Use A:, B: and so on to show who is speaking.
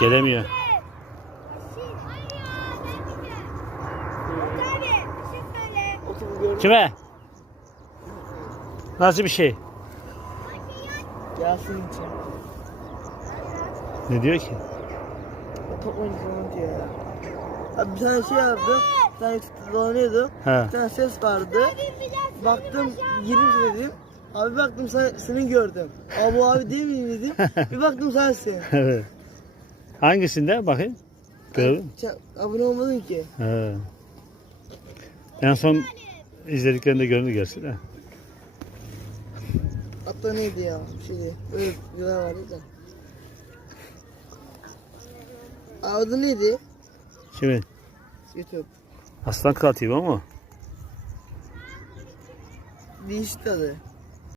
A: Gelemiyor. Kime? Nasıl bir şey?
B: Yasin için.
A: Ne diyor ki?
B: Top oyuncusu diyor ya. Abi bir tane şey vardı. Bir tane YouTube'da dolanıyordu.
A: He.
B: Bir tane ses vardı. Baktım 20 dedim. Abi baktım sen, seni gördüm. Abi bu abi değil miyim dedim. bir baktım sensin.
A: Evet. Hangisinde? Bakayım. Gördün.
B: Abone olmadın ki.
A: He. En son izlediklerinde göründü gerçi de.
B: Hatta neydi ya? Bir şeydi. Öyle videolar vardı da. Adı neydi?
A: Kimin?
B: YouTube.
A: Aslan Kral TV ama.
B: Değişti adı.